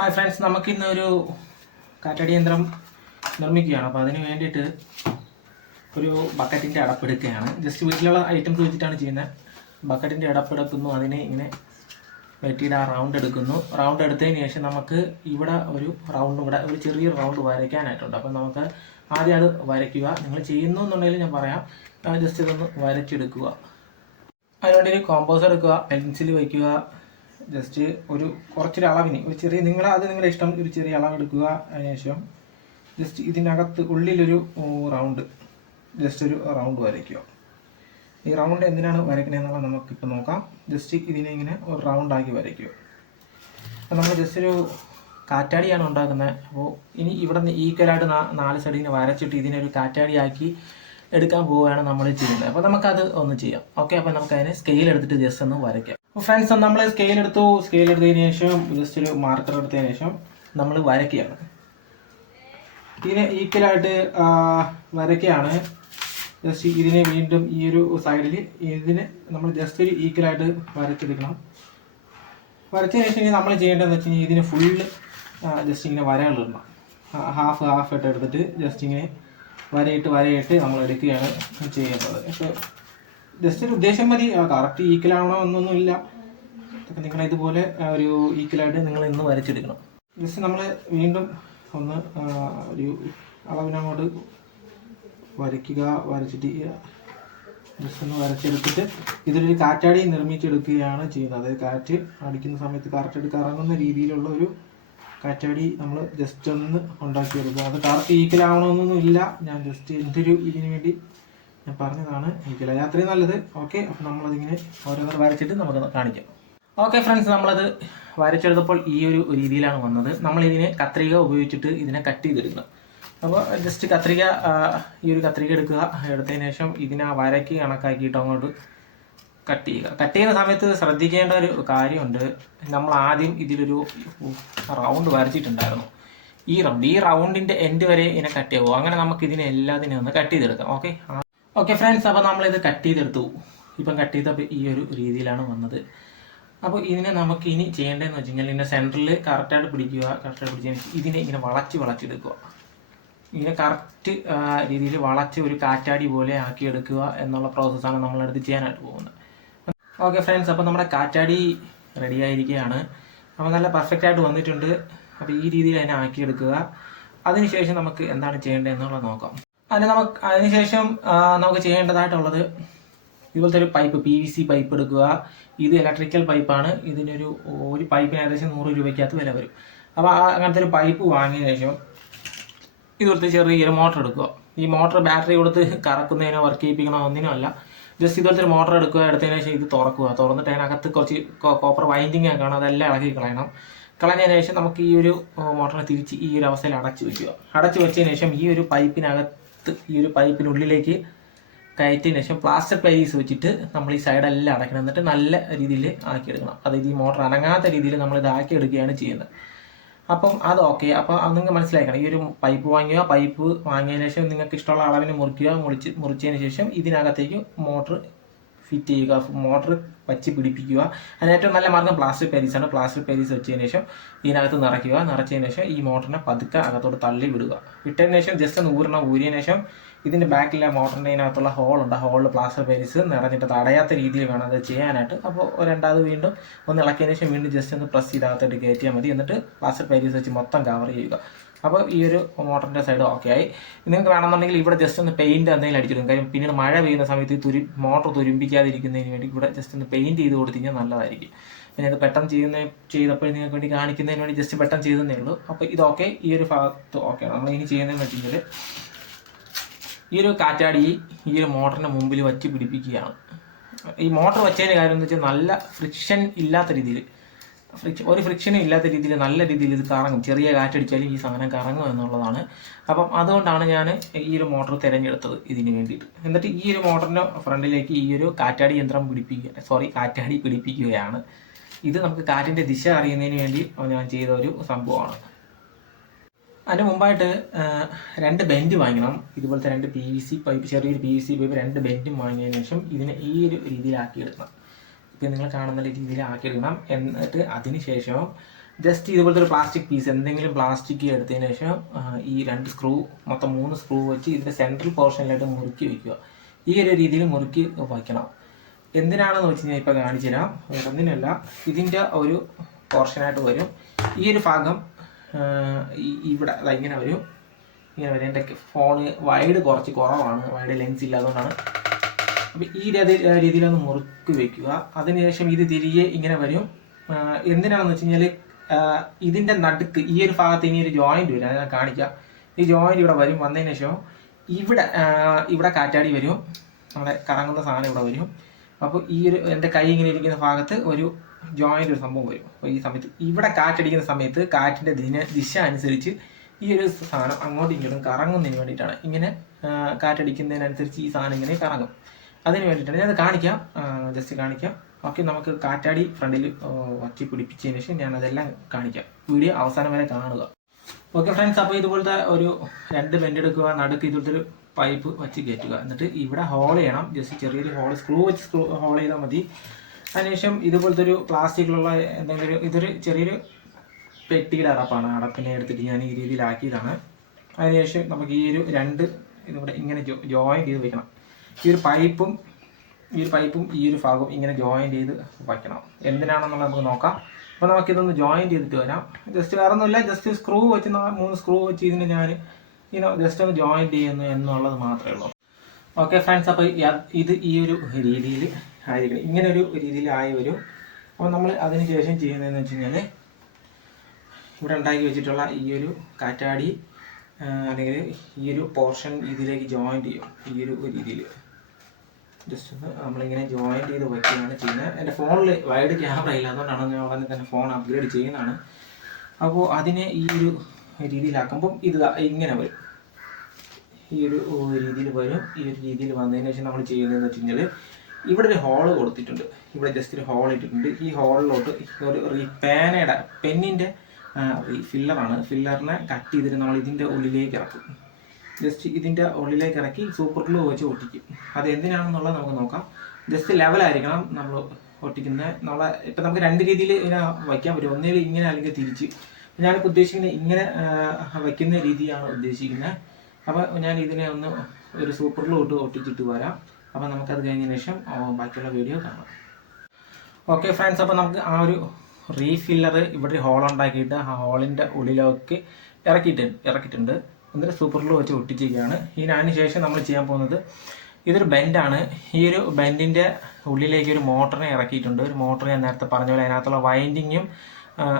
Hi friends നമുക്കിന്നൊരു കാറ്റടി യന്ത്രം നിർമ്മിക്കുകയാണ്. അപ്പോൾ അതിന് വേണ്ടിയിട്ട് ഒരു ബക്കറ്റിന്റെ അടപ്പെടുക്കുകയാണ് ജസ്റ്റ് വീട്ടിലുള്ള ഐറ്റംസ് വെച്ചിട്ടാണ് ചെയ്യുന്നത്. ബക്കറ്റിന്റെ അടപ്പെടുക്കുന്നു അതിനെ ഇങ്ങനെ വെട്ടിയിട്ട് ആ റൗണ്ട് എടുക്കുന്നു. റൗണ്ട് എടുത്തതിന് ശേഷം നമുക്ക് ഇവിടെ ഒരു റൗണ്ട് ഇവിടെ ഒരു ചെറിയ റൗണ്ട് വരയ്ക്കാനായിട്ടുണ്ട്. അപ്പോൾ നമുക്ക് ആദ്യം അത് വരയ്ക്കുക. നിങ്ങൾ ചെയ്യുന്നു എന്നുണ്ടെങ്കിൽ ഞാൻ പറയാം. ജസ്റ്റ് ഇതൊന്ന് വരച്ചെടുക്കുക. അതിനുവേണ്ടി ഒരു കോമ്പോസ് എടുക്കുക പെൻസിൽ വയ്ക്കുക. ജസ്റ്റ് ഒരു കുറച്ചൊരു അളവിന് ഒരു ചെറിയ നിങ്ങൾ അത് നിങ്ങളുടെ ഇഷ്ടം ഒരു ചെറിയ അളവെടുക്കുക അതിനുശേഷം ജസ്റ്റ് ഇതിനകത്ത് ഉള്ളിലൊരു റൗണ്ട് ജസ്റ്റ് ഒരു റൗണ്ട് വരയ്ക്കുക. ഈ റൗണ്ട് എന്തിനാണ് വരയ്ക്കണതെന്നുള്ളത് നമുക്കിപ്പോൾ നോക്കാം. ജസ്റ്റ് ഇതിനെ ഇങ്ങനെ ഒരു റൗണ്ട് ആക്കി വരയ്ക്കുക. അപ്പോൾ നമ്മൾ ജസ്റ്റ് ഒരു കാറ്റാടിയാണ് ഉണ്ടാക്കുന്നത് അപ്പോൾ ഇനി ഇവിടെ നിന്ന് ഈക്വലായിട്ട് നാല് ഇങ്ങനെ വരച്ചിട്ട് ഇതിനെ ഒരു കാറ്റാടിയാക്കി എടുക്കാൻ പോവുകയാണ് നമ്മൾ ചെയ്യുന്നത്. അപ്പോൾ നമുക്കത് ഒന്ന് ചെയ്യാം. ഓക്കെ അപ്പോൾ നമുക്കതിനെ സ്കെയിൽ എടുത്തിട്ട് ജസ്റ്റ് ഒന്ന് വരയ്ക്കാം. അപ്പോൾ ഫ്രണ്ട്സ് നമ്മൾ സ്കെയിൽ എടുത്തു. സ്കെയിൽ എടുത്തതിന് ശേഷം ജസ്റ്റ് ഒരു മാർക്കർ എടുത്തതിന് ശേഷം നമ്മൾ വരയ്ക്കുകയാണ്. ഇതിനെ ഈക്വലായിട്ട് വരയ്ക്കുകയാണ്. ജസ്റ്റ് ഇതിനെ വീണ്ടും ഈ ഒരു സൈഡിൽ ഇതിനെ നമ്മൾ ജസ്റ്റ് ഒരു ഈക്വലായിട്ട് വരച്ചെടുക്കണം. വരച്ചതിന് ശേഷം നമ്മൾ ചെയ്യേണ്ടതെന്ന് വെച്ച് കഴിഞ്ഞാൽ ഇതിന് ഫുള്ള് ജസ്റ്റ് ഇങ്ങനെ വരകളിടണം ഹാഫ് ഹാഫ് ആയിട്ട് എടുത്തിട്ട് ജസ്റ്റ് ഇങ്ങനെ വരയിട്ട് വരയിട്ട് നമ്മൾ എടുക്കുകയാണ് ചെയ്യേണ്ടത്. ഇപ്പോൾ ജസ്റ്റ് ഉദ്ദേശം മതി. കറക്റ്റ് ഈക്വൽ ആവണോ എന്നൊന്നും ഇല്ല. നിങ്ങൾ ഇതുപോലെ ഒരു ഈക്വലായിട്ട് നിങ്ങൾ ഇന്ന് വരച്ചെടുക്കണം. ജസ്റ്റ് നമ്മൾ വീണ്ടും ഒന്ന് ഒരു അളവിനങ്ങോട്ട് വരയ്ക്കുക വരച്ചിട്ട് ജസ്റ്റ് ഒന്ന് വരച്ചെടുത്തിട്ട് ഇതിലൊരു കാറ്റാടി നിർമ്മിച്ചെടുക്കുകയാണ് ചെയ്യുന്നത്. അതായത് കാറ്റ് അടിക്കുന്ന സമയത്ത് കറക്റ്റ് കറങ്ങുന്ന രീതിയിലുള്ള ഒരു കാറ്റാടി നമ്മൾ ജസ്റ്റ് ഒന്ന് ഉണ്ടാക്കിയെടുക്കുക. അത് കറക്റ്റ് ഈക്വൽ ആവണമെന്നൊന്നും ഇല്ല. ഞാൻ ജസ്റ്റ് ഒരു ഇതിന് വേണ്ടി ഞാൻ പറഞ്ഞതാണ് ആയ അത്രയും നല്ലത്. ഓക്കെ അപ്പം നമ്മളതിങ്ങനെ ഓരോന്നർ വരച്ചിട്ട് നമുക്ക് കാണിക്കാം. ഓക്കെ ഫ്രണ്ട്സ് നമ്മളത് വരച്ചെടുത്തപ്പോൾ ഈ ഒരു രീതിയിലാണ് വന്നത്. നമ്മളിതിനെ കത്രിക ഉപയോഗിച്ചിട്ട് ഇതിനെ കട്ട് ചെയ്തെടുക്കണം അപ്പോൾ ജസ്റ്റ് കത്രിക ഈ ഒരു കത്രിക എടുക്കുക. എടുത്തതിന് ശേഷം ഇതിനെ വരയ്ക്ക് കണക്കാക്കിയിട്ട് അങ്ങോട്ട് കട്ട് ചെയ്യുക. കട്ട് ചെയ്യുന്ന സമയത്ത് ശ്രദ്ധിക്കേണ്ട ഒരു കാര്യമുണ്ട്. നമ്മൾ ആദ്യം ഇതിലൊരു റൗണ്ട് വരച്ചിട്ടുണ്ടായിരുന്നു. ഈ റൗണ്ട് ഈ റൗണ്ടിന്റെ എൻഡ് വരെ ഇതിനെ കട്ട് ചെയ്യുമോ അങ്ങനെ നമുക്ക് ഇതിനെ എല്ലാത്തിനെയും ഒന്ന് കട്ട് ചെയ്തെടുക്കാം. ഓക്കെ ഓക്കെ ഫ്രണ്ട്സ് അപ്പോൾ നമ്മളിത് കട്ട് ചെയ്തെടുത്തു. ഇപ്പം കട്ട് ചെയ്ത ഈ ഒരു രീതിയിലാണ് വന്നത്. അപ്പോൾ ഇതിനെ നമുക്ക് ഇനി ചെയ്യേണ്ടതെന്ന് വെച്ച് കഴിഞ്ഞാൽ ഇതിന്റെ സെന്ററിൽ കറക്റ്റായിട്ട് പിടിക്കുക കറക്റ്റായിട്ട് പിടിച്ചതിന് ഇതിനെ ഇങ്ങനെ വളച്ച് വളച്ചെടുക്കുക. ഇങ്ങനെ കറക്റ്റ് രീതിയിൽ വളച്ച് ഒരു കാറ്റാടി പോലെ ആക്കിയെടുക്കുക എന്നുള്ള പ്രോസസ്സാണ് നമ്മളടുത്ത് ചെയ്യാനായിട്ട് പോകുന്നത്. ഓക്കെ ഫ്രണ്ട്സ് അപ്പോൾ നമ്മുടെ കാറ്റാടി റെഡി ആയിരിക്കുകയാണ്. അപ്പോൾ നല്ല പെർഫെക്റ്റ് ആയിട്ട് വന്നിട്ടുണ്ട്. അപ്പോൾ ഈ രീതിയിൽ അതിനെ ആക്കിയെടുക്കുക. അതിനുശേഷം നമുക്ക് എന്താണ് ചെയ്യേണ്ടത് എന്നുള്ളത് നോക്കാം. അതിന് നമുക്ക് അതിനുശേഷം നമുക്ക് ചെയ്യേണ്ടതായിട്ടുള്ളത് ഇതുപോലത്തെ ഒരു pipe P V C pipe എടുക്കുക. ഇത് ഇലക്ട്രിക്കൽ പൈപ്പാണ് ഇതിനൊരു ഒരു പൈപ്പിന് ഏകദേശം നൂറ് രൂപയ്ക്കകത്ത് വില വരും. അപ്പോൾ അങ്ങനത്തെ ഒരു പൈപ്പ് വാങ്ങിയ ശേഷം ഇതുപോലത്തെ ചെറിയൊരു മോട്ടർ എടുക്കുക. ഈ മോട്ടർ ബാറ്ററി കൊടുത്ത് കറക്കുന്നതിനോ വർക്ക് ചെയ്യിപ്പിക്കണോ ഒന്നിനും അല്ല. ജസ്റ്റ് ഇതുപോലത്തെ ഒരു മോട്ടർ എടുക്കുക എടുത്തതിന് ശേഷം ഇത് തുറക്കുക. തുറന്നിട്ട് അതിനകത്ത് കുറച്ച് കോപ്പർ വൈൻഡിങ് ഒക്കെ കാണും. അതെല്ലാം ഇളക്കി കളയണം. കളഞ്ഞതിന് ശേഷം നമുക്ക് ഈ ഒരു മോട്ടറിനെ തിരിച്ച് ഈ ഒരു അവസ്ഥയിൽ അടച്ചു വെക്കുക. അടച്ചു വെച്ചതിന് ശേഷം ഈ ഒരു പൈപ്പിനകത്ത് ഈ ഒരു പൈപ്പിനുള്ളിലേക്ക് കയറ്റിയതിന് ശേഷം പ്ലാസ്റ്റർ പൈസ് വെച്ചിട്ട് നമ്മൾ ഈ സൈഡെല്ലാം അടയ്ക്കണം. എന്നിട്ട് നല്ല രീതിയിൽ ആക്കിയെടുക്കണം. അതായത് ഈ മോട്ടർ അനങ്ങാത്ത രീതിയിൽ നമ്മൾ ഇത് ആക്കിയെടുക്കുകയാണ് ചെയ്യുന്നത്. അപ്പം അത് ഓക്കെ അപ്പോൾ നിങ്ങൾക്ക് മനസ്സിലാക്കണം ഈ ഒരു പൈപ്പ് വാങ്ങുക പൈപ്പ് വാങ്ങിയതിന് ശേഷം നിങ്ങൾക്ക് ഇഷ്ടമുള്ള അളവിന് മുറിക്കുക മുറിച്ച് മുറിച്ചതിന് ശേഷം ഇതിനകത്തേക്ക് മോട്ടർ ഫിറ്റ് ചെയ്യുക മോട്ടർ വച്ച് പിടിപ്പിക്കുക. അതിന് ഏറ്റവും നല്ല മാർഗം പ്ലാസ്റ്റിക് ആണ്. പ്ലാസ്റ്റിക് പാരീസ് വെച്ചതിന് ശേഷം ഇതിനകത്ത് നിറയ്ക്കുക. നിറച്ചതിന് ശേഷം ഈ മോട്ടറിനെ പതുക്കെ അകത്തോട്ട് തള്ളി വിടുക. വിട്ടതിന് ശേഷം ജസ്റ്റ് ഒന്ന് ഊരണം. ഊരിയതിന് ശേഷം ഇതിന്റെ ബാക്കിലെ മോട്ടറിന്റെ ഇതിനകത്തുള്ള ഹോളുണ്ട് ആ ഹോളിൽ പ്ലാസ്റ്റർ പാരീസ് നിറഞ്ഞിട്ട് തടയാത്ത രീതിയിൽ വേണം അത് ചെയ്യാനായിട്ട്. അപ്പോൾ രണ്ടാമത് വീണ്ടും ഒന്ന് ഇളക്കിയതിന് ശേഷം വീണ്ടും ജസ്റ്റ് ഒന്ന് പ്രസ് ചെയ്തകത്തോട്ട് കയറ്റിയാൽ മതി. എന്നിട്ട് പ്ലാസ്റ്റർ പാരീസ് വെച്ച് മൊത്തം കവർ ചെയ്യുക. അപ്പോൾ ഈ ഒരു മോട്ടറിന്റെ സൈഡ് ഓക്കെ ആയി. നിങ്ങൾക്ക് വേണമെന്നുണ്ടെങ്കിൽ ഇവിടെ ജസ്റ്റ് ഒന്ന് പെയിന്റ് എന്തെങ്കിലും അടിച്ചിടും. കാര്യം പിന്നീട് മഴ പെയ്യുന്ന സമയത്ത് തുരി മോട്ടർ തുരുമ്പിക്കാതിരിക്കുന്നതിന് വേണ്ടി ഇവിടെ ജസ്റ്റ് ഒന്ന് പെയിന്റ് ചെയ്ത് കൊടുത്തു കഴിഞ്ഞാൽ നല്ലതായിരിക്കും. പിന്നെ ഇത് പെട്ടെന്ന് ചെയ്യുന്ന ചെയ്തപ്പോൾ നിങ്ങൾക്ക് വേണ്ടി കാണിക്കുന്നതിന് വേണ്ടി ജസ്റ്റ് പെട്ടെന്ന് ചെയ്തതേ ഉള്ളൂ. അപ്പോൾ ഇതൊക്കെ ഈ ഒരു ഭാഗത്ത് ഓക്കെ നമ്മൾ ഇനി ചെയ്യുന്നതെന്ന് വെച്ച് കഴിഞ്ഞാൽ ഈ ഒരു കാറ്റാടി ഈ ഒരു മോട്ടറിന്റെ മുമ്പിൽ വച്ച് പിടിപ്പിക്കുകയാണ്. ഈ മോട്ടർ വെച്ചതിന്റെ കാര്യം എന്ന് വെച്ചാൽ നല്ല ഫ്രിക്ഷൻ ഇല്ലാത്ത രീതിയിൽ ഫ്രിക്ഷൻ ഒരു ഫ്രിക്ഷനും ഇല്ലാത്ത രീതിയിൽ നല്ല രീതിയിൽ ഇത് കറങ്ങും. ചെറിയ കാറ്റടിച്ചാലും ഈ സാധനം കറങ്ങും എന്നുള്ളതാണ്. അപ്പം അതുകൊണ്ടാണ് ഞാൻ ഈ ഒരു മോട്ടർ തിരഞ്ഞെടുത്തത് ഇതിന് വേണ്ടിയിട്ട്. എന്നിട്ട് ഈ ഒരു മോട്ടറിന്റെ ഫ്രണ്ടിലേക്ക് ഈ ഒരു കാറ്റാടി യന്ത്രം പിടിപ്പിക്കുക സോറി കാറ്റാടി പിടിപ്പിക്കുകയാണ്. ഇത് നമുക്ക് കാറ്റിന്റെ ദിശ അറിയുന്നതിന് വേണ്ടി ഞാൻ ചെയ്ത ഒരു സംഭവമാണ്. അതിന് മുമ്പായിട്ട് രണ്ട് ബെൻഡ് വാങ്ങണം ഇതുപോലത്തെ രണ്ട് പി വി സി പൈപ്പ് ചെറിയൊരു പി വി സി പൈപ്പ് രണ്ട് ബെൻഡും വാങ്ങിയതിന് ശേഷം ഇതിനെ ഈ ഒരു രീതിയിലാക്കി എടുക്കണം ഇപ്പം നിങ്ങൾ കാണുന്ന രീതിയിൽ ആക്കി എടുക്കണം എന്നിട്ട് അതിന് ശേഷം ജസ്റ്റ് ഇതുപോലത്തെ ഒരു പ്ലാസ്റ്റിക് പീസ് എന്തെങ്കിലും പ്ലാസ്റ്റിക് എടുത്തതിന് ശേഷം ഈ രണ്ട് സ്ക്രൂ മൊത്തം മൂന്ന് സ്ക്രൂ വെച്ച് ഇതിന്റെ സെൻട്രൽ പോർഷനിലായിട്ട് മുറുക്കി വയ്ക്കുക ഈ ഒരു രീതിയിൽ മുറുക്കി വയ്ക്കണം. എന്തിനാണെന്ന് വെച്ച് കഴിഞ്ഞാൽ ഇപ്പോൾ കാണിച്ചു തരാം. വേറെ ഒന്നിനല്ല ഇതിന്റെ ഒരു പോർഷനായിട്ട് വരും. ഈ ഒരു ഭാഗം ഇവിടെ ഇങ്ങനെ വരും. ഇങ്ങനെ വരും. എന്റെ ഫോണ് വൈഡ് കുറച്ച് കുറവാണ്. വൈഡ് ലെൻസ് ഇല്ല അതുകൊണ്ടാണ് അപ്പം ഈ രീതി രീതിയിലൊന്ന് മുറുക്കി വെക്കുക. അതിനുശേഷം ഇത് തിരികെ ഇങ്ങനെ വരും. എന്തിനാണെന്ന് വെച്ച് കഴിഞ്ഞാൽ ഇതിന്റെ നടുക്ക് ഈ ഒരു ഭാഗത്ത് ഇനി ഒരു ജോയിന്റ് വരും. ഞാൻ കാണിക്കാം. ഈ ജോയിന്റ് ഇവിടെ വരും. വന്നതിന് ശേഷം ഇവിടെ ഇവിടെ കാറ്റാടി വരും. നമ്മുടെ കറങ്ങുന്ന സാധനം ഇവിടെ വരും. അപ്പോൾ ഈ ഒരു എന്റെ കൈ ഇങ്ങനെ ഇരിക്കുന്ന ഭാഗത്ത് ഒരു ജോയിന്റ് ഒരു സംഭവം വരും. അപ്പോൾ ഈ സമയത്ത് ഇവിടെ കാറ്റടിക്കുന്ന സമയത്ത് കാറ്റിന്റെ ദിന ദിശ അനുസരിച്ച് ഈ ഒരു സാധനം അങ്ങോട്ടും ഇങ്ങോട്ടും കറങ്ങുന്നതിന് വേണ്ടിയിട്ടാണ് ഇങ്ങനെ കാറ്റടിക്കുന്നതിനനുസരിച്ച് ഈ സാധനം ഇങ്ങനെ കറങ്ങും. അതിന് വേണ്ടിയിട്ടാണ്. ഞാനത് കാണിക്കാം. ജസ്റ്റ് കാണിക്കാം. ഓക്കെ നമുക്ക് കാറ്റാടി ഫ്രണ്ടിൽ വറ്റി പിടിപ്പിച്ചതിന് ശേഷം ഞാൻ അതെല്ലാം കാണിക്കാം. വീഡിയോ അവസാനം വരെ കാണുക. ഓക്കെ ഫ്രണ്ട്സ് അപ്പോൾ ഇതുപോലത്തെ ഒരു രണ്ട് ബെൻഡ് എടുക്കുക നടുക്ക് ഇതുപോലത്തെ ഒരു പൈപ്പ് വെച്ച് കയറ്റുക. എന്നിട്ട് ഇവിടെ ഹോൾ ചെയ്യണം. ജസ്റ്റ് ചെറിയൊരു ഹോൾ സ്ക്രൂ വെച്ച് സ്ക്രൂ ഹോൾ ചെയ്താൽ മതി. അതിനുശേഷം ഇതുപോലത്തെ ഒരു പ്ലാസ്റ്റിക്കിലുള്ള എന്തെങ്കിലും ഇതൊരു ചെറിയൊരു പെട്ടിയുടെ അടപ്പാണ്. അടപ്പിനെ എടുത്തിട്ട് ഞാൻ ഈ രീതിയിലാക്കിയതാണ്. അതിനുശേഷം നമുക്ക് ഈ ഒരു രണ്ട് ഇതുകൂടെ ഇങ്ങനെ ജോയിൻ ചെയ്ത് വെക്കണം. ഈ ഒരു പൈപ്പും ഈ ഒരു പൈപ്പും ഈ ഒരു ഭാഗവും ഇങ്ങനെ ജോയിൻ ചെയ്ത് വയ്ക്കണം. എന്തിനാണെന്നുള്ളത് നമുക്ക് നോക്കാം. അപ്പോൾ നമുക്കിതൊന്ന് ജോയിൻ ചെയ്തിട്ട് വരാം. ജസ്റ്റ് വേറെ ഒന്നുമില്ല ജസ്റ്റ് സ്ക്രൂ വെച്ച് മൂന്ന് സ്ക്രൂ വെച്ച് ഇതിന് ഞാൻ ഇങ്ങനെ ജസ്റ്റ് ഒന്ന് ജോയിൻ ചെയ്യുന്നു എന്നുള്ളത് മാത്രമേ ഉള്ളൂ. ഓക്കെ ഫ്രണ്ട്സ് അപ്പോൾ ഇത് ഈ ഒരു രീതിയിൽ ആയിരിക്കണം. ഇങ്ങനെ ഒരു രീതിയിൽ ആയി വരും. അപ്പോൾ നമ്മൾ അതിന് ശേഷം ചെയ്യുന്നതെന്ന് വെച്ച് കഴിഞ്ഞാൽ ഇവിടെ ഉണ്ടാക്കി വെച്ചിട്ടുള്ള ഈ ഒരു കാറ്റാടി അല്ലെങ്കിൽ ഈ ഒരു പോർഷൻ ഇതിലേക്ക് ജോയിൻ ചെയ്യും. ഈ ഒരു രീതിയിൽ. ജസ്റ്റ് ഒന്ന് നമ്മളിങ്ങനെ ജോയിൻ ചെയ്ത് വയ്ക്കുകയാണ് ചെയ്യുന്നത്. എന്റെ ഫോണിൽ വൈഡ് ക്യാമറ ഇല്ല. അതുകൊണ്ടാണ് ഞാൻ ഉടനെ തന്നെ ഫോൺ അപ്ഗ്രേഡ് ചെയ്യുന്നതാണ്. അപ്പോൾ അതിനെ ഈ ഒരു രീതിയിലാക്കുമ്പം ഇത് ഇങ്ങനെ വരും. ഈ ഒരു രീതിയിൽ വരും. ഈ ഒരു രീതിയിൽ വന്നതിന് ശേഷം നമ്മൾ ചെയ്യുന്നതെന്ന് വെച്ച് കഴിഞ്ഞാൽ ഇവിടെ ഒരു ഹോൾ കൊടുത്തിട്ടുണ്ട്. ഇവിടെ ജസ്റ്റ് ഒരു ഹോൾ ഇട്ടിട്ടുണ്ട്. ഈ ഹോളിലോട്ട് ഒരു പേനയുടെ പെന്നിന്റെ ഫില്ലറാണ് ഫില്ലറിനെ കട്ട് ചെയ്തിട്ട് നമ്മൾ ഇതിന്റെ ഉള്ളിലേക്ക് ഇറക്കും. ജസ്റ്റ് ഇതിന്റെ ഉള്ളിലേക്ക് ഇറക്കി സൂപ്പർ ഗ്ലൂ വെച്ച് ഒട്ടിക്കും. അത് എന്തിനാണെന്നുള്ളത് നമുക്ക് നോക്കാം. ജസ്റ്റ് ലെവലായിരിക്കണം നമ്മൾ ഒട്ടിക്കുന്നത് നമ്മളെ ഇപ്പം നമുക്ക് രണ്ട് രീതിയിൽ ഇതിനെ വയ്ക്കാൻ പറ്റും. ഒന്നേ ഇങ്ങനെ അല്ലെങ്കിൽ തിരിച്ച്. ഞാനിപ്പോൾ ഉദ്ദേശിക്കുന്നത് ഇങ്ങനെ വയ്ക്കുന്ന രീതിയാണ് ഉദ്ദേശിക്കുന്നത്. അപ്പോൾ ഞാൻ ഇതിനെ ഒന്ന് ഒരു സൂപ്പർ ഗ്ലൂ ഇട്ട് ഒട്ടിച്ചിട്ട് വരാം. അപ്പോൾ നമുക്കത് കഴിഞ്ഞതിന് ശേഷം ബാക്കിയുള്ള വീഡിയോ കാണാം. ഓക്കെ ഫ്രണ്ട്സ് അപ്പോൾ നമുക്ക് ആ ഒരു റീഫില്ലർ ഇവിടെ ഹോൾ ഉണ്ടാക്കിയിട്ട് ആ ഹോളിന്റെ ഉള്ളിലേക്ക് ഇറക്കിയിട്ട് ഇറക്കിയിട്ടുണ്ട്. എന്നിട്ട് സൂപ്പർ ഗ്ലൂ വെച്ച് ഒട്ടിച്ചിരിക്കുകയാണ്. ഇനി അതിന് ശേഷം നമ്മൾ ചെയ്യാൻ പോകുന്നത് ഇതൊരു ബെൻഡാണ് ഈ ഒരു ബെൻഡിന്റെ ഉള്ളിലേക്ക് ഒരു മോട്ടറിനെ ഇറക്കിയിട്ടുണ്ട്. ഒരു മോട്ടർ ഞാൻ നേരത്തെ പറഞ്ഞ പോലെ അതിനകത്തുള്ള വൈൻഡിങ്ങും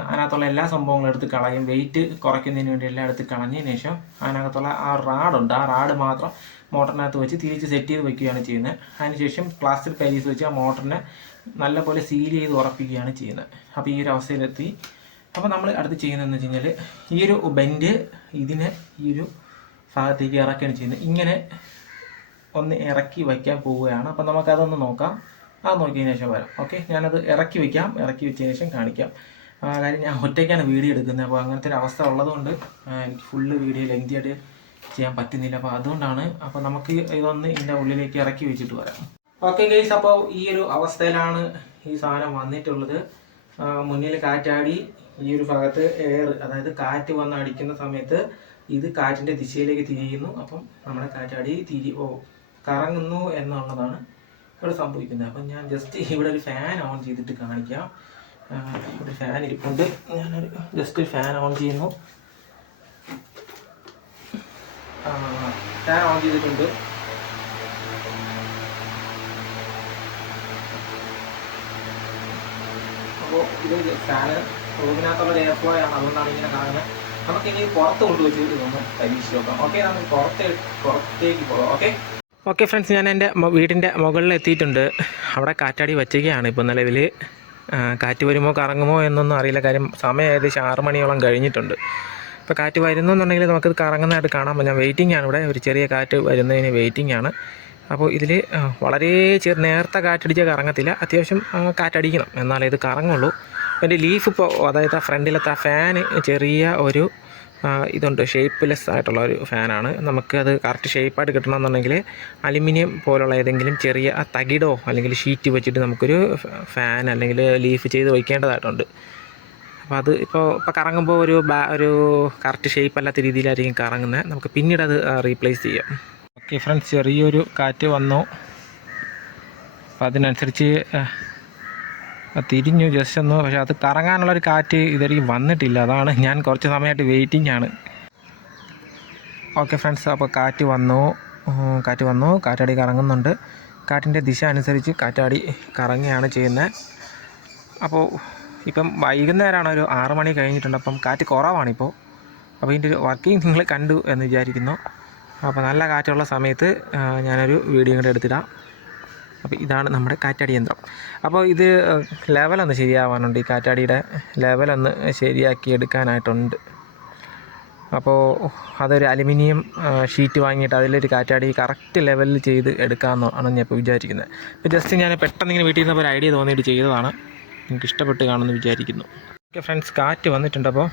അതിനകത്തുള്ള എല്ലാ സംഭവങ്ങളും എടുത്ത് കളയും. വെയിറ്റ് കുറയ്ക്കുന്നതിന് വേണ്ടി എല്ലാം എടുത്ത് കളഞ്ഞതിന് ശേഷം അതിനകത്തുള്ള ആ റാഡുണ്ട് ആ റാഡ് മാത്രം മോട്ടറിനകത്ത് വെച്ച് തിരിച്ച് സെറ്റ് ചെയ്ത് വെക്കുകയാണ് ചെയ്യുന്നത്. അതിനുശേഷം പ്ലാസ്റ്റിക് പാരീസ് വെച്ച് ആ മോട്ടറിനെ നല്ലപോലെ സീൽ ചെയ്ത് ഉറപ്പിക്കുകയാണ് ചെയ്യുന്നത്. അപ്പോൾ ഈ ഒരു അവസ്ഥയിലെത്തി. അപ്പോൾ നമ്മൾ അടുത്ത് ചെയ്യുന്നതെന്ന് വെച്ച് കഴിഞ്ഞാൽ ഈ ഒരു ബെൻഡ് ഇതിനെ ഈ ഒരു ഭാഗത്തേക്ക് ഇറക്കുകയാണ് ചെയ്യുന്നത്. ഇങ്ങനെ ഒന്ന് ഇറക്കി വയ്ക്കാൻ പോവുകയാണ്. അപ്പോൾ നമുക്കതൊന്ന് നോക്കാം. അത് നോക്കിയതിന് ശേഷം വരാം. ഓക്കെ ഞാനത് ഇറക്കി വയ്ക്കാം. ഇറക്കി വെച്ചതിന് ശേഷം കാണിക്കാം. കാര്യം ഞാൻ ഒറ്റയ്ക്കാണ് വീഡിയോ എടുക്കുന്നത്. അപ്പോൾ അങ്ങനത്തെ ഒരു അവസ്ഥ ഉള്ളതുകൊണ്ട് എനിക്ക് ഫുള്ള് വീഡിയോ ലെങ്തി ആയിട്ട് ചെയ്യാൻ പറ്റുന്നില്ല. അപ്പോൾ അതുകൊണ്ടാണ് അപ്പോൾ നമുക്ക് ഇതൊന്ന് ഇതിന്റെ ഉള്ളിലേക്ക് ഇറക്കി വെച്ചിട്ട് വരാം. ഓക്കെ ഗൈസ് അപ്പോൾ ഈ ഒരു അവസ്ഥയിലാണ് ഈ സാധനം വന്നിട്ടുള്ളത്. മുന്നിൽ കാറ്റാടി ഈ ഒരു ഭാഗത്ത് എയർ അതായത് കാറ്റ് വന്ന് അടിക്കുന്ന സമയത്ത് ഇത് കാറ്റിന്റെ ദിശയിലേക്ക് തിരിയുന്നു. അപ്പം നമ്മുടെ കാറ്റാടി തിരി ഓ കറങ്ങുന്നു എന്നുള്ളതാണ് ഇവിടെ സംഭവിക്കുന്നത്. അപ്പം ഞാൻ ജസ്റ്റ് ഇവിടെ ഒരു ഫാൻ ഓൺ ചെയ്തിട്ട് കാണിക്കാം. ഇവിടെ ഫാൻ ഇരിപ്പുണ്ട്. ഞാനൊരു ജസ്റ്റ് ഫാൻ ഓൺ ചെയ്യുന്നു. ഫാൻ ഓൺ ചെയ്തിട്ടുണ്ട്. അപ്പോൾ ഇത് ഫാന് റൂമിനകത്തുള്ള ആണ് അതുകൊണ്ടാണ് ഇങ്ങനെ കാണുന്നത്. നമുക്ക് ഇനി പുറത്ത് കൊണ്ടുവച്ച് ഇതൊന്ന് പരീക്ഷിച്ച് നോക്കാം. ഓക്കെ നമുക്ക് പുറത്തേ പുറത്തേക്ക് പോകാം. ഓക്കെ ഓക്കെ ഫ്രണ്ട്സ് ഞാൻ എന്റെ വീടിന്റെ മുകളിൽ എത്തിയിട്ടുണ്ട്. അവിടെ കാറ്റാടി വച്ചിരിക്കുകയാണ് ഇപ്പോൾ നിലവിൽ. കാറ്റ് വരുമോ കറങ്ങുമോ എന്നൊന്നും അറിയില്ല. കാര്യം സമയം ഏകദേശം ആറ് മണിയോളം കഴിഞ്ഞിട്ടുണ്ട്. ഇപ്പോൾ കാറ്റ് വരുന്നു എന്നുണ്ടെങ്കിൽ നമുക്കത് കറങ്ങുന്നതായിട്ട് കാണാം. ഞാൻ വെയിറ്റിംഗ് ആണ് ഇവിടെ. ഒരു ചെറിയ കാറ്റ് വരുന്നതിന് വെയിറ്റിംഗ് ആണ്. അപ്പോൾ ഇതിൽ വളരെ ചെറു നേരത്തെ കാറ്റടിച്ചാൽ കറങ്ങത്തില്ല. അത്യാവശ്യം കാറ്റടിക്കണം. എന്നാലേ ഇത് കറങ്ങുള്ളൂ. എന്റെ ലീഫ് ഇപ്പോൾ അതായത് ആ ഫ്രണ്ടിലത്തെ ആ ഫാന് ചെറിയ ഒരു ഇതുണ്ട്. ഷേപ്പ്ലെസ് ആയിട്ടുള്ള ഒരു ഫാനാണ് നമുക്കത് കറക്റ്റ് ഷേപ്പായിട്ട് കിട്ടണമെന്നുണ്ടെങ്കിൽ അലുമിനിയം പോലുള്ള ഏതെങ്കിലും ചെറിയ തകിടോ അല്ലെങ്കിൽ ഷീറ്റ് വെച്ചിട്ട് നമുക്കൊരു ഫാൻ അല്ലെങ്കിൽ ലീഫ് ചെയ്ത് വയ്ക്കേണ്ടതായിട്ടുണ്ട്. അപ്പോൾ അത് ഇപ്പോൾ ഇപ്പോൾ കറങ്ങുമ്പോൾ ഒരു ഒരു കറക്റ്റ് ഷേപ്പ് അല്ലാത്ത രീതിയിലായിരിക്കും കറങ്ങുന്നത്. നമുക്ക് പിന്നീട് അത് റീപ്ലേസ് ചെയ്യാം. ഓക്കെ ഫ്രണ്ട്സ് ചെറിയൊരു കാറ്റ് വന്നു. അപ്പോൾ അതിനനുസരിച്ച് തിരിഞ്ഞു ജസ്റ്റ് ഒന്ന് പക്ഷേ അത് കറങ്ങാനുള്ളൊരു കാറ്റ് ഇതുവരെയും വന്നിട്ടില്ല. അതാണ് ഞാൻ കുറച്ച് സമയമായിട്ട് വെയിറ്റിംഗ് ആണ്. ഓക്കെ ഫ്രണ്ട്സ് അപ്പോൾ കാറ്റ് വന്നു. കാറ്റ് വന്നു. കാറ്റാടി കറങ്ങുന്നുണ്ട്. കാറ്റിന്റെ ദിശ അനുസരിച്ച് കാറ്റാടി കറങ്ങുകയാണ് ചെയ്യുന്നത് അപ്പോൾ ഇപ്പം വൈകുന്നേരമാണ് ഒരു ആറ് മണി കഴിഞ്ഞിട്ടുണ്ട്. അപ്പം കാറ്റ് കുറവാണിപ്പോൾ അപ്പോൾ ഇതിന്റെ ഒരു വർക്കിംഗ് നിങ്ങൾ കണ്ടു എന്ന് വിചാരിക്കുന്നു. അപ്പോൾ നല്ല കാറ്റുള്ള സമയത്ത് ഞാനൊരു വീഡിയോ കൂടെ എടുത്തിടാം. അപ്പോൾ ഇതാണ് നമ്മുടെ കാറ്റാടി യന്ത്രം. അപ്പോൾ ഇത് ലെവലൊന്ന് ശരിയാവാനുണ്ട്. ഈ കാറ്റാടിയുടെ ലെവലൊന്ന് ശരിയാക്കി എടുക്കാനായിട്ടുണ്ട്. അപ്പോൾ അതൊരു അലുമിനിയം ഷീറ്റ് വാങ്ങിയിട്ട് അതിലൊരു കാറ്റാടി കറക്റ്റ് ലെവലിൽ ചെയ്ത് എടുക്കാമെന്നാണ് ഞാൻ ഇപ്പോൾ വിചാരിക്കുന്നത്. ഇപ്പോൾ ജസ്റ്റ് ഞാൻ പെട്ടെന്ന് ഇങ്ങനെ വീട്ടിൽ നിന്നപ്പോൾ ഒരു ഐഡിയ തോന്നിയിട്ട് ചെയ്തതാണ്. എനിക്ക് ഇഷ്ടപ്പെട്ട് കാണുമെന്ന് വിചാരിക്കുന്നു. ഓക്കെ ഫ്രണ്ട്സ് കാറ്റ് വന്നിട്ടുണ്ട് അപ്പോൾ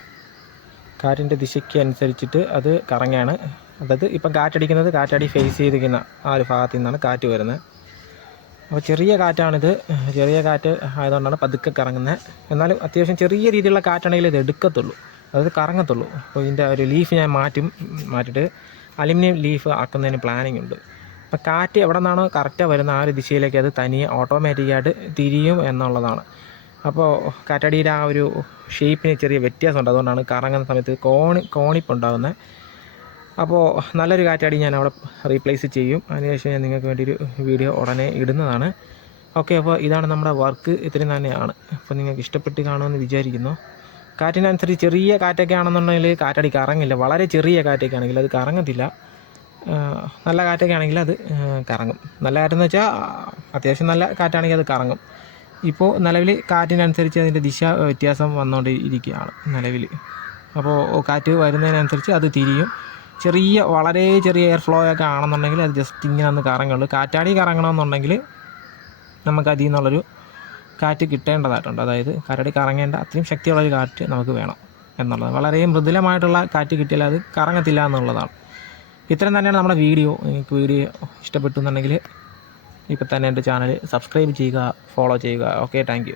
കാറ്റിന്റെ ദിശയ്ക്ക് അനുസരിച്ചിട്ട് അത് കറങ്ങാണ്. അതായത് ഇപ്പം കാറ്റടിക്കുന്നത് കാറ്റാടി ഫേസ് ചെയ്തിരിക്കുന്ന ആ ഒരു ഭാഗത്തു നിന്നാണ് കാറ്റ് വരുന്നത്. അപ്പോൾ ചെറിയ കാറ്റാണിത്. ചെറിയ കാറ്റ് ആയതുകൊണ്ടാണ് പതുക്കെ കറങ്ങുന്നത് എന്നാലും അത്യാവശ്യം ചെറിയ രീതിയിലുള്ള കാറ്റാണെങ്കിൽ ഇത് എടുക്കത്തുള്ളൂ. അതായത് കറങ്ങത്തുള്ളൂ. അപ്പോൾ ഇതിന്റെ ഒരു ലീഫ് ഞാൻ മാറ്റും മാറ്റിയിട്ട് അലുമിനിയം ലീഫ് ആക്കുന്നതിന് പ്ലാനിങ് ഉണ്ട്. അപ്പോൾ കാറ്റ് എവിടെ നിന്നാണോ കറക്റ്റാണ് വരുന്ന ആ ഒരു ദിശയിലേക്ക് അത് തനിയെ ഓട്ടോമാറ്റിക്കായിട്ട് തിരിയും എന്നുള്ളതാണ്. അപ്പോൾ കാറ്റടിയുടെ ആ ഒരു ഷേപ്പിന് ചെറിയ വ്യത്യാസമുണ്ട്. അതുകൊണ്ടാണ് കറങ്ങുന്ന സമയത്ത് കോണി കോണിപ്പുണ്ടാകുന്നത് അപ്പോൾ നല്ലൊരു കാറ്റാടി ഞാൻ അവിടെ റീപ്ലേസ് ചെയ്യും. അതിനുശേഷം ഞാൻ നിങ്ങൾക്ക് വേണ്ടി ഒരു വീഡിയോ ഉടനെ ഇടുന്നതാണ്. ഓക്കെ അപ്പോൾ ഇതാണ് നമ്മുടെ വർക്ക് ഇത്രയും തന്നെയാണ്. അപ്പോൾ നിങ്ങൾക്ക് ഇഷ്ടപ്പെട്ട് കാണുമെന്ന് വിചാരിക്കുന്നു. കാറ്റിനനുസരിച്ച് ചെറിയ കാറ്റൊക്കെ ആണെന്നുണ്ടെങ്കിൽ കാറ്റടി കറങ്ങില്ല. വളരെ ചെറിയ കാറ്റൊക്കെ ആണെങ്കിൽ അത് കറങ്ങത്തില്ല. നല്ല കാറ്റൊക്കെ ആണെങ്കിൽ അത് കറങ്ങും. നല്ല കാറ്റെന്ന് വെച്ചാൽ അത്യാവശ്യം നല്ല കാറ്റാണെങ്കിൽ അത് കറങ്ങും. ഇപ്പോൾ നിലവിൽ കാറ്റിനനുസരിച്ച് അതിന്റെ ദിശ വ്യത്യാസം വന്നുകൊണ്ടിരിക്കുകയാണ് നിലവിൽ അപ്പോൾ കാറ്റ് വരുന്നതിനനുസരിച്ച് അത് തിരിയും. ചെറിയ വളരെ ചെറിയ എയർ ഫ്ലോ ഒക്കെ ആണെന്നുണ്ടെങ്കിൽ അത് ജസ്റ്റ് ഇങ്ങനെ ഒന്ന് കറങ്ങുള്ളൂ കാറ്റാടി കറങ്ങണമെന്നുണ്ടെങ്കിൽ നമുക്ക് അതിൽ നിന്നുള്ളൊരു കാറ്റ് കിട്ടേണ്ടതായിട്ടുണ്ട്. അതായത് കാറ്റാടി കറങ്ങേണ്ട അത്രയും ശക്തിയുള്ളൊരു കാറ്റ് നമുക്ക് വേണം എന്നുള്ളത്. വളരെ മൃദുലമായിട്ടുള്ള കാറ്റ് കിട്ടിയാൽ അത് കറങ്ങത്തില്ല എന്നുള്ളതാണ്. ഇത്രയും തന്നെയാണ് നമ്മുടെ വീഡിയോ. നിങ്ങൾക്ക് വീഡിയോ ഇഷ്ടപ്പെട്ടു എന്നുണ്ടെങ്കിൽ ഇപ്പം തന്നെ എന്റെ ചാനൽ സബ്സ്ക്രൈബ് ചെയ്യുക ഫോളോ ചെയ്യുക. Okay thank